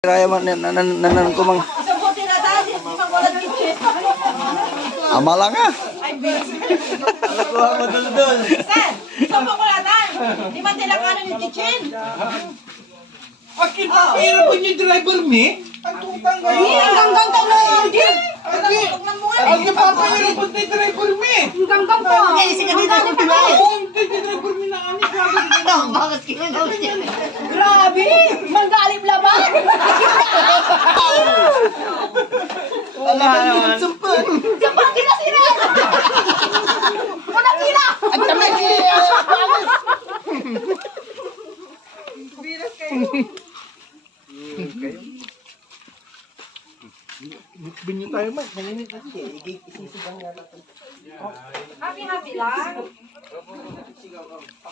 Raya man nanan ko mang amala nga. Nakuha mo dul. Sir, isang pakulatan. Di ba tilakanan yung kitchen? Akin pa pera po niyo driver me? Ang tutang kayo. Hanggang gantang na yun. Ang papa niyo po tayo driver me. Hanggang gantang. Eh, sige dito ako diba? Tayo driver me na ani. Bakit kailan siya? Grabe! Manggalim laban! Wala naman. Sampang kila sila! Muna kila! Ang tamay Binyo tayo man. Naninit na siya. Isisigang nga natin. Happy lang.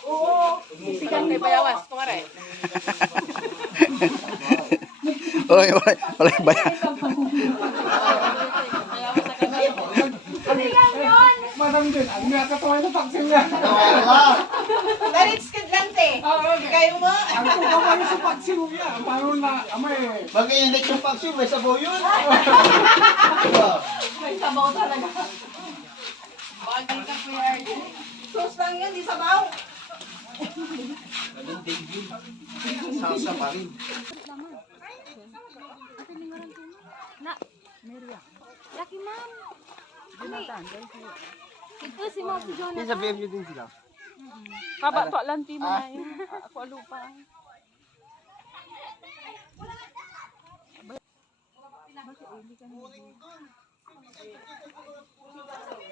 Oo. Sigang may bayawas. Kumaray. Oy, wala bayan. Sigang yun! Madam din. Ang nakatawa sa taksin niya. Darits kadlante. Kayo mo? Ang kukawa sa taksin niya. Paano na amay. Mag-iinit yung paksiw, may sabaw yun. May sabaw talaga. Bagay ka po yan. Sauce lang yan, di sabaw. Salsa pa rin. Na, Maria. Laki ma'am. Jonathan, ito si Ma'am Jonathan. Sa BMU din sila. Kaba to lanti mo na yun. Ako lupa.